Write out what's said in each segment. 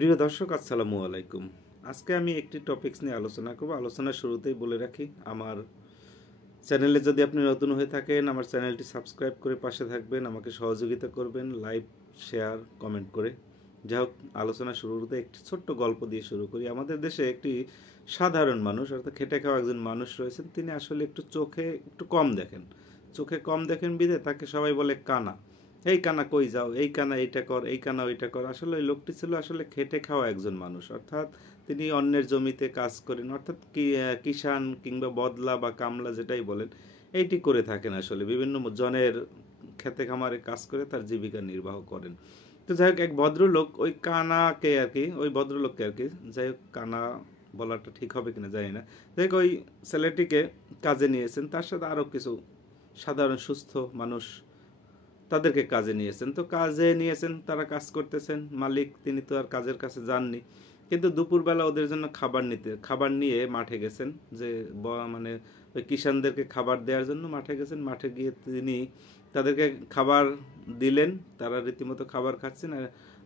প্রিয় দর্শক, আসসালামু আলাইকুম। আজকে আমি একটি টপিকস নিয়ে আলোচনা করব। আলোচনার শুরুতেই বলে রাখি, আমার চ্যানেলে যদি আপনি নতুন হয়ে থাকেন, আমার চ্যানেলটি সাবস্ক্রাইব করে পাশে থাকবেন, আমাকে সহযোগিতা করবেন লাইক, শেয়ার, কমেন্ট করে। যাই হোক, আলোচনা শুরুতে একটি ছোট্ট গল্প দিয়ে শুরু করি। আমাদের দেশে একটি সাধারণ মানুষ, অর্থাৎ খেটে খাওয়া একজন মানুষ রয়েছেন। তিনি আসলে একটু চোখে একটু কম দেখেন। চোখে কম দেখেন বিধে তাকে সবাই বলে কানা। এই কানা কই যাও, এই কানা এইটা কর, এই কানা ওইটা কর। আসলে ওই লোকটি ছিল আসলে খেটে খাওয়া একজন মানুষ, অর্থাৎ তিনি অন্যের জমিতে কাজ করেন, অর্থাৎ কি কিষান কিংবা বদলা বা কামলা যেটাই বলেন, এইটি করে থাকেন। আসলে বিভিন্ন জনের খেতে খামারে কাজ করে তার জীবিকা নির্বাহ করেন। তো যাই হোক, এক ভদ্রলোক ওই কানাকে আর কি, ওই ভদ্রলোককে আর কি, যাই হোক কানা বলাটা ঠিক হবে কিনা জানি না, যাই হোক ওই ছেলেটিকে কাজে নিয়েছেন। তার সাথে আরও কিছু সাধারণ সুস্থ মানুষ তাদেরকে কাজে নিয়েছেন। তো কাজে নিয়েছেন, তারা কাজ করতেছেন। মালিক তিনি তো আর কাজের কাছে যাননি, কিন্তু দুপুরবেলা ওদের জন্য খাবার নিয়ে মাঠে গেছেন। যে মানে ওই কিষানদেরকে খাবার দেওয়ার জন্য মাঠে গেছেন। মাঠে গিয়ে তিনি তাদেরকে খাবার দিলেন। তারা রীতিমতো খাবার খাচ্ছেন।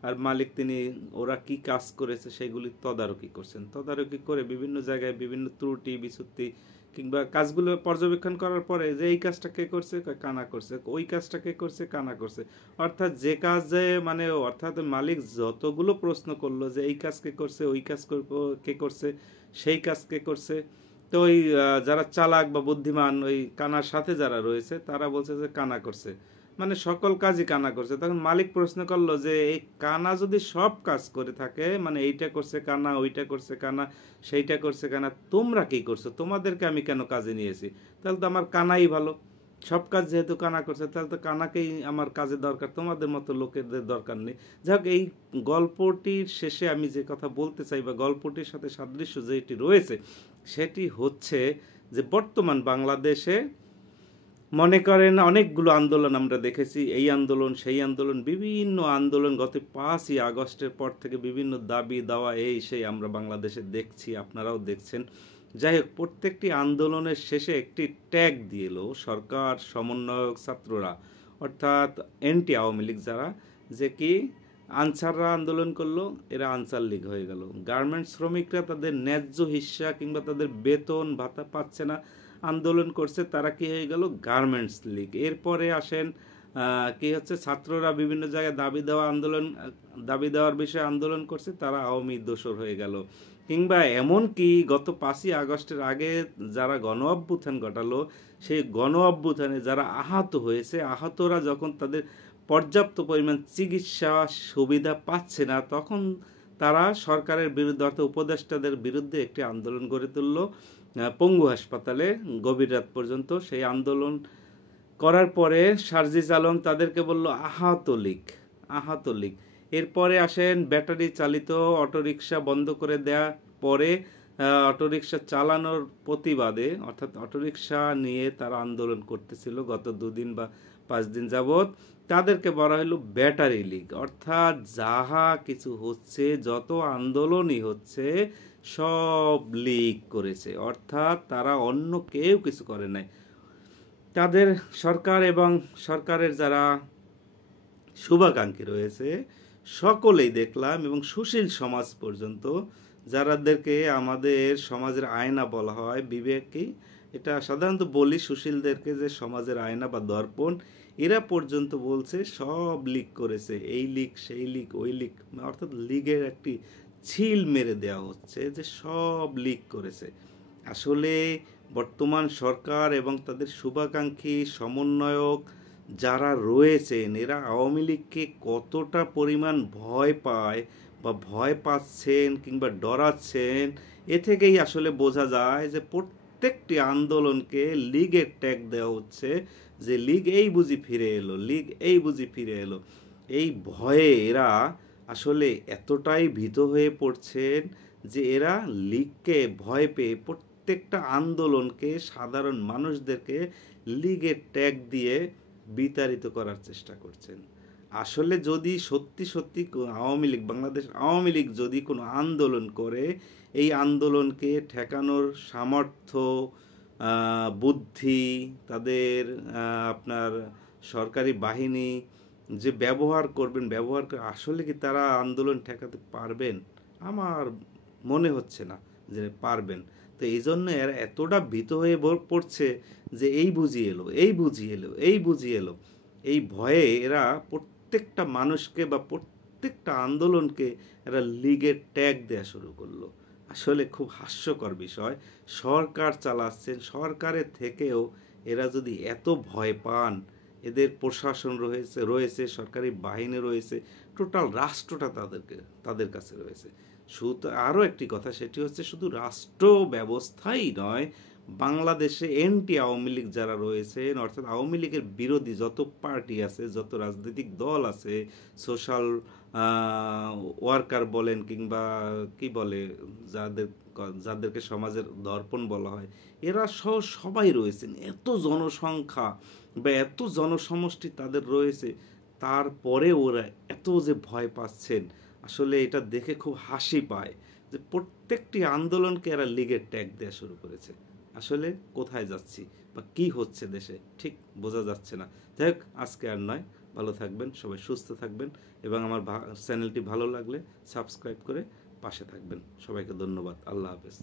আর মালিক তিনি ওরা কি কাজ করেছে সেগুলি তদারকি করছেন। তদারকি করে বিভিন্ন জায়গায় বিভিন্ন ত্রুটি বিচ্যুতি কিংবা কাজগুলো পর্যবেক্ষণ করার পরে যে এই কাজটা কে করছে, কানা করছে, ওই কাজটা কে করছে, কানা করছে। অর্থাৎ যে কাজে মানে অর্থাৎ মালিক যতগুলো প্রশ্ন করলো যে এই কাজ কে করছে, ওই কাজ কে করছে, সেই কাজ কে করছে, তো ওই যারা চালাক বা বুদ্ধিমান ওই কানার সাথে যারা রয়েছে তারা বলছে যে কানা করছে, মানে সকল কাজই কানা করছে। তখন মালিক প্রশ্ন করলো যে এই কানা যদি সব কাজ করে থাকে, মানে এইটা করছে কানা, ওইটা করছে কানা, সেইটা করছে কানা, তোমরা কি করছো? তোমাদেরকে আমি কেন কাজে নিয়েছি? তাহলে তো আমার কানাই ভালো। সব কাজ যেহেতু কানা করছে, তাহলে তো কানাকেই আমার কাজে দরকার, তোমাদের মতো লোকেদের দরকার নেই। যাই হোক, এই গল্পটির শেষে আমি যে কথা বলতে চাই বা গল্পটির সাথে সাদৃশ্য যেটি রয়েছে সেটি হচ্ছে যে বর্তমান বাংলাদেশে মনে করেন অনেকগুলো আন্দোলন আমরা দেখেছি। এই আন্দোলন, সেই আন্দোলন, বিভিন্ন আন্দোলন গত 5ই আগস্টের পর থেকে বিভিন্ন দাবি দাওয়া এই সেই আমরা বাংলাদেশে দেখছি, আপনারাও দেখছেন। যাই হোক, প্রত্যেকটি আন্দোলনের শেষে একটি ট্যাগ দিয়ে এলো সরকার সমন্বয়ক ছাত্ররা, অর্থাৎ অ্যান্টি আওয়ামী লীগ যারা, যে কি আনসাররা আন্দোলন করলো, এরা আনসার লীগ হয়ে গেল। গার্মেন্টস শ্রমিকরা তাদের ন্যায্য হিস্সা কিংবা তাদের বেতন ভাতা পাচ্ছে না, আন্দোলন করছে, তারা কি হয়ে গেল? গার্মেন্টস লীগ। এরপরে আসেন কি হচ্ছে, ছাত্ররা বিভিন্ন জায়গায় দাবি দেওয়ার বিষয়ে আন্দোলন করছে, তারা আওয়ামী দোসর হয়ে গেল। কিংবা এমন কি গত 5ই আগস্টের আগে যারা গণ অভ্যুত্থান ঘটালো, সেই গণ অভ্যুত্থানে যারা আহত হয়েছে, আহতরা যখন তাদের পর্যাপ্ত পরিমাণ চিকিৎসা সুবিধা পাচ্ছে না, তখন তারা সরকারের বিরুদ্ধে অর্থাৎ উপদেষ্টাদের বিরুদ্ধে একটি আন্দোলন গড়ে তুলল পঙ্গু হাসপাতালে গভীর রাত পর্যন্ত। সেই আন্দোলন করার পরে সার্জিস আলম তাদেরকে বলল আহত লীগ, আহত লীগ। এরপরে আসেন ব্যাটারি চালিত অটোরিকশা বন্ধ করে দেয়া পরে অটোরিকশা চালানোর প্রতিবাদে, অর্থাৎ অটোরিকশা নিয়ে তারা আন্দোলন করতেছিল গত 2 দিন বা 5 দিন যাবৎ, তাদেরকে বলা হলো ব্যাটারি লীগ। অর্থাৎ যাহা কিছু হচ্ছে, যত আন্দোলনই হচ্ছে, সব লীগ করেছে, অর্থাৎ তারা অন্য কেউ কিছু করে নাই। তাদের সরকার এবং সরকারের যারা শুভাকাঙ্ক্ষী রয়েছে সকলেই দেখলাম, এবং সুশীল সমাজ পর্যন্ত, যারাদেরকে আমাদের সমাজের আয়না বলা হয়, বিবেকী, এটা সাধারণত বলি সুশীলদেরকে যে সমাজের আয়না বা দর্পণ, এরা পর্যন্ত বলছে সব লীগ করেছে, এই লীগ, সেই লীগ, ওই লীগ, অর্থাৎ লীগের একটি ছিল মেরে দেওয়া হচ্ছে যে সব লীগ করেছে। আসলে বর্তমান সরকার এবং তাদের শুভাকাঙ্ক্ষী সমন্বয়ক যারা রয়েছেন, এরা আওয়ামী লীগকে কতটা পরিমাণ ভয় পায় বা ভয় পাচ্ছেন কিংবা ডরাচ্ছেন, এ থেকেই আসলে বোঝা যায় যে প্রত্যেকটি আন্দোলনকে লীগের ট্যাগ দেওয়া হচ্ছে, যে লীগ এই বুঝি ফিরে এলো, লীগ এই বুঝি ফিরে এলো। এই ভয়ে এরা আসলে এতটাই ভীত হয়ে পড়ছেন যে এরা লীগকে ভয় পেয়ে প্রত্যেকটা আন্দোলনকে, সাধারণ মানুষদেরকে লীগের ট্যাগ দিয়ে বিতাড়িত করার চেষ্টা করছেন। আসলে যদি সত্যি সত্যি আওয়ামী লীগ, বাংলাদেশ আওয়ামী লীগ যদি কোনো আন্দোলন করে, এই আন্দোলনকে ঠেকানোর সামর্থ্য, বুদ্ধি তাদের, আপনার সরকারি বাহিনী যে ব্যবহার করবেন, ব্যবহার করে আসলে কি তারা আন্দোলন ঠেকাতে পারবেন? আমার মনে হচ্ছে না যে পারবেন। তো এই জন্য এরা এতটা ভীত হয়ে পড়ছে যে এই বুঝি এলো, এই বুঝি এলো, এই বুঝি এলো, এই ভয়ে এরা প্রত্যেকটা মানুষকে বা প্রত্যেকটা আন্দোলনকে এরা লীগের ট্যাগ দেওয়া শুরু করলো। আসলে খুব হাস্যকর বিষয়। সরকার চালাচ্ছেন, সরকারের থেকেও এরা যদি এত ভয় পান, এদের প্রশাসন রয়েছে সরকারি বাহিনী রয়েছে, টোটাল রাষ্ট্রটা তাদের কাছে রয়েছে। শুধু আরও একটি কথা, সেটি হচ্ছে শুধু রাষ্ট্র ব্যবস্থাই নয়, বাংলাদেশে এন্টি আওয়ামী লীগ যারা রয়েছেন, অর্থাৎ আওয়ামী লীগের বিরোধী যত পার্টি আছে, যত রাজনৈতিক দল আছে, সোশ্যাল ওয়ার্কার বলেন কিংবা কি বলে, যাদের যাদেরকে সমাজের দর্পণ বলা হয়, এরা সহ সবাই রয়েছেন। এত জনসংখ্যা বা এত জনসমষ্টি তাদের রয়েছে, তারপরে ওরা এত যে ভয় পাচ্ছেন, আসলে এটা দেখে খুব হাসি পায় যে প্রত্যেকটি আন্দোলনকে এরা লীগের ট্যাগ দেওয়া শুরু করেছে। আসলে কোথায় যাচ্ছি বা কি হচ্ছে দেশে ঠিক বোঝা যাচ্ছে না। যাই হোক, আজকে আর নয়, ভালো থাকবেন, সবাই সুস্থ থাকবেন, এবং আমার চ্যানেলটি ভালো লাগলে সাবস্ক্রাইব করে পাশে থাকবেন। সবাইকে ধন্যবাদ। আল্লাহ হাফেজ।